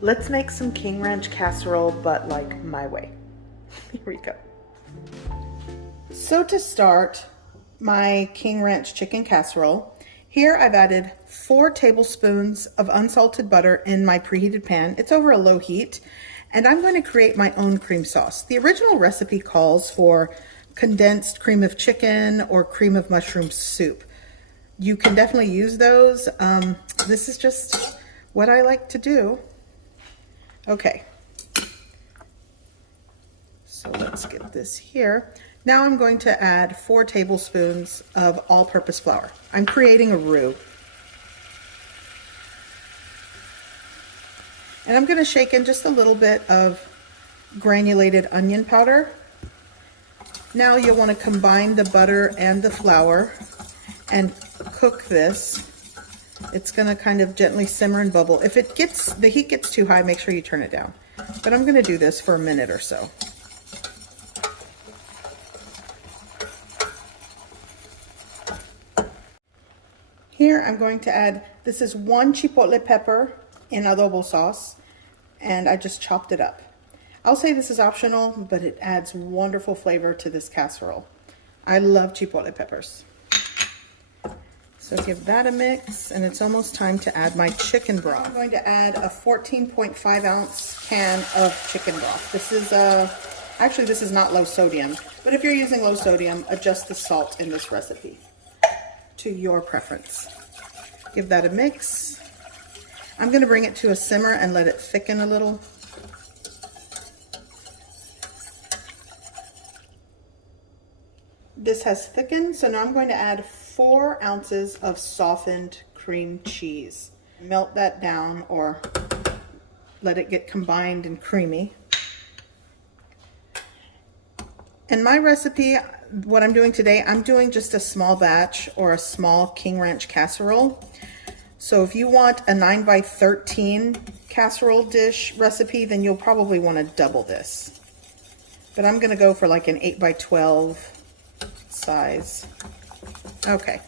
Let's make some King Ranch casserole, but like my way. Here we go. So to start my King Ranch chicken casserole, here I've added 4 tablespoons of unsalted butter in my preheated pan. It's over a low heat, and I'm going to create my own cream sauce. The original recipe calls for condensed cream of chicken or cream of mushroom soup. You can definitely use those. This is just what I like to do. Okay, so let's get this here. Now I'm going to add 4 tablespoons of all-purpose flour. I'm creating a roux. And I'm going to shake in just a little bit of granulated onion powder. Now you'll want to combine the butter and the flour and cook this. It's going to kind of gently simmer and bubble. If the heat gets too high, make sure you turn it down. But I'm going to do this for a minute or so. Here I'm going to add, this is 1 chipotle pepper in adobo sauce, and I just chopped it up. I'll say this is optional, but it adds wonderful flavor to this casserole. I love chipotle peppers. So give that a mix, and it's almost time to add my chicken broth. I'm going to add a 14.5 ounce can of chicken broth. This is actually this is not low sodium, but if you're using low sodium, adjust the salt in this recipe to your preference. Give that a mix. I'm going to bring it to a simmer and let it thicken a little. This has thickened, so now I'm going to add 4 ounces of softened cream cheese. Melt that down or let it get combined and creamy. In my recipe, what I'm doing today, I'm doing just a small batch or a small King Ranch casserole. So if you want a 9 by 13 casserole dish recipe, then you'll probably want to double this. But I'm going to go for like an 8 by 12 size. Okay,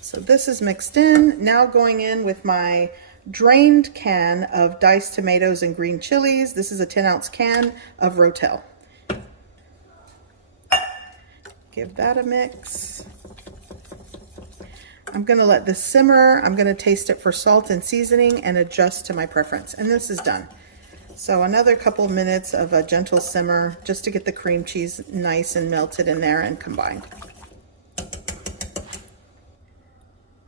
so this is mixed in. Now going in with my drained can of diced tomatoes and green chilies. This is a 10-ounce can of Rotel. Give that a mix. I'm going to let this simmer. I'm going to taste it for salt and seasoning and adjust to my preference. And this is done. So another couple of minutes of a gentle simmer just to get the cream cheese nice and melted in there and combined.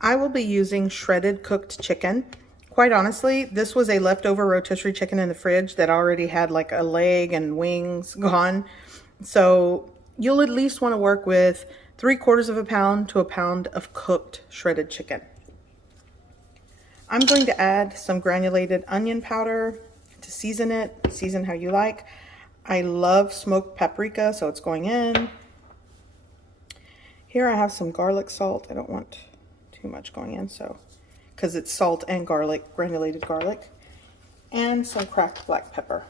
I will be using shredded cooked chicken. Quite honestly, this was a leftover rotisserie chicken in the fridge that already had like a leg and wings gone. So you'll at least want to work with 3/4 pound to a pound of cooked shredded chicken. I'm going to add some granulated onion powder to season it. Season how you like. I love smoked paprika, so it's going in. Here I have some garlic salt. I don't want too much going in, so because it's salt and garlic, granulated garlic, and some cracked black pepper.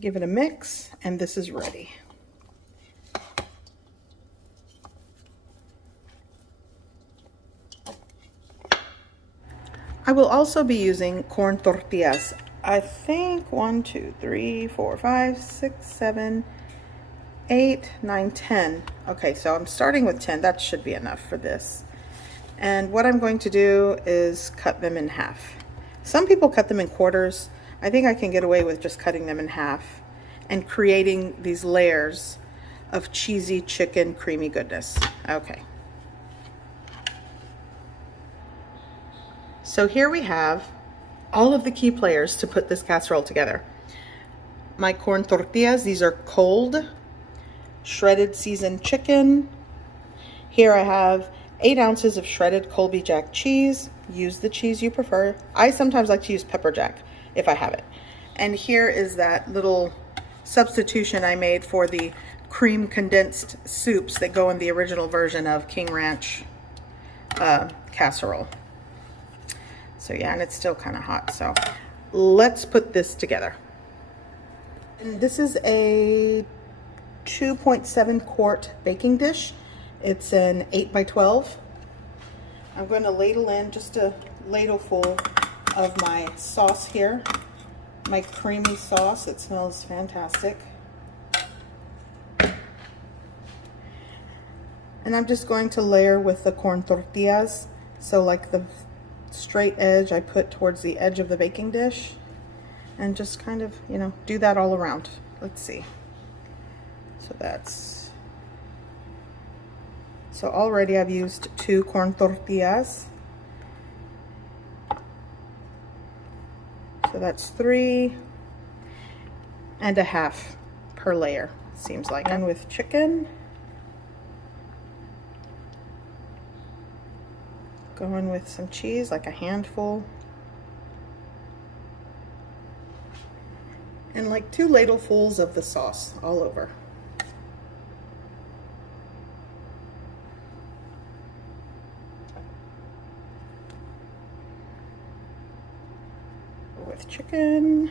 Give it a mix, and this is ready. I will also be using corn tortillas. I think 1, 2, 3, 4, 5, 6, 7, 8, 9, 10. Okay, so I'm starting with 10. That should be enough for this. And what I'm going to do is cut them in half. Some people cut them in quarters. I think I can get away with just cutting them in half and creating these layers of cheesy chicken creamy goodness. Okay. So here we have all of the key players to put this casserole together. My corn tortillas, these are cold, shredded seasoned chicken. Here I have 8 ounces of shredded Colby Jack cheese. Use the cheese you prefer. I sometimes like to use pepper jack if I have it. And here is that little substitution I made for the cream condensed soups that go in the original version of King Ranch casserole. So yeah, and it's still kind of hot. So let's put this together. And this is a 2.7 quart baking dish. It's an 8 by 12. I'm going to ladle in just a ladleful of my sauce here, my creamy sauce. It smells fantastic. And I'm just going to layer with the corn tortillas. So like the straight edge I put towards the edge of the baking dish, and just kind of, you know, do that all around. Let's see. So already I've used 2 corn tortillas. So that's 3.5 per layer, seems like. And with chicken, going with some cheese, like a handful. And like 2 ladlefuls of the sauce all over. With chicken,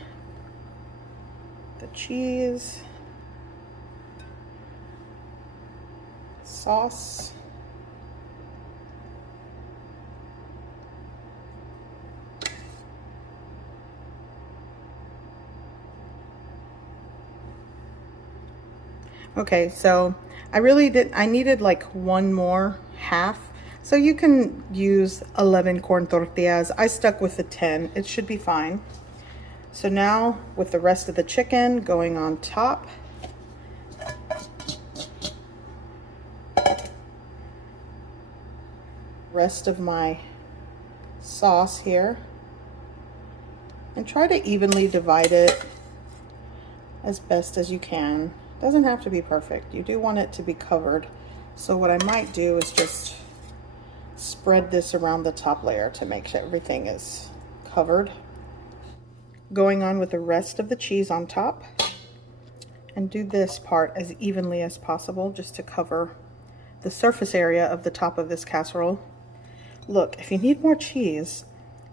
the cheese, sauce, okay, so I needed like 1 more half. So you can use 11 corn tortillas. I stuck with the 10. It should be fine. So now with the rest of the chicken going on top. Rest of my sauce here. And try to evenly divide it as best as you can. Doesn't have to be perfect. You do want it to be covered. So what I might do is just spread this around the top layer to make sure everything is covered. Going on with the rest of the cheese on top, and do this part as evenly as possible just to cover the surface area of the top of this casserole. Look, if you need more cheese,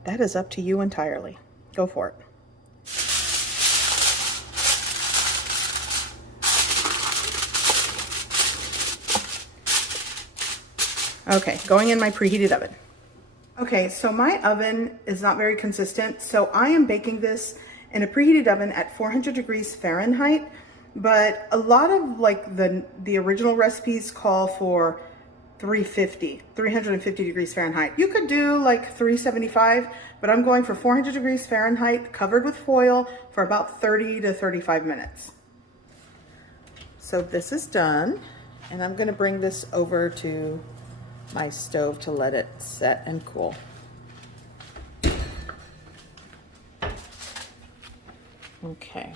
that is up to you entirely. Go for it. Okay, going in my preheated oven. Okay, so my oven is not very consistent, so I am baking this in a preheated oven at 400 degrees Fahrenheit, but a lot of like the original recipes call for 350 degrees Fahrenheit. You could do like 375, but I'm going for 400 degrees Fahrenheit, covered with foil for about 30 to 35 minutes. So this is done, and I'm gonna bring this over to my stove to let it set and cool. Okay,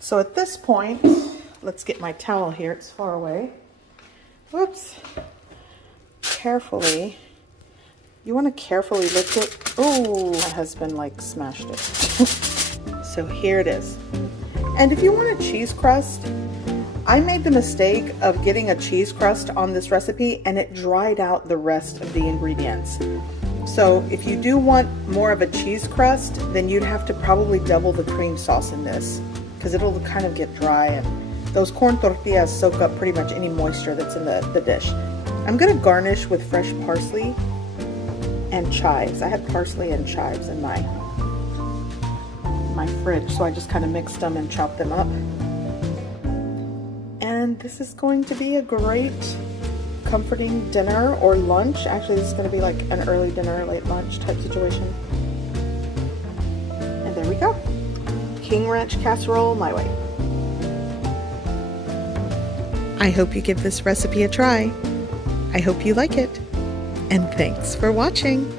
so at this point, let's get my towel here, it's far away. Whoops. Carefully, you want to carefully lift it. Oh, my husband like smashed it. So here it is. And if you want a cheese crust, I made the mistake of getting a cheese crust on this recipe and it dried out the rest of the ingredients. So if you do want more of a cheese crust, then you'd have to probably double the cream sauce in this, because it'll kind of get dry, and those corn tortillas soak up pretty much any moisture that's in the dish. I'm gonna garnish with fresh parsley and chives. I had parsley and chives in my fridge, so I just kind of mixed them and chopped them up. And this is going to be a great comforting dinner or lunch. Actually, this is going to be like an early dinner, late lunch type situation. And there we go. King Ranch casserole my way. I hope you give this recipe a try. I hope you like it. And thanks for watching.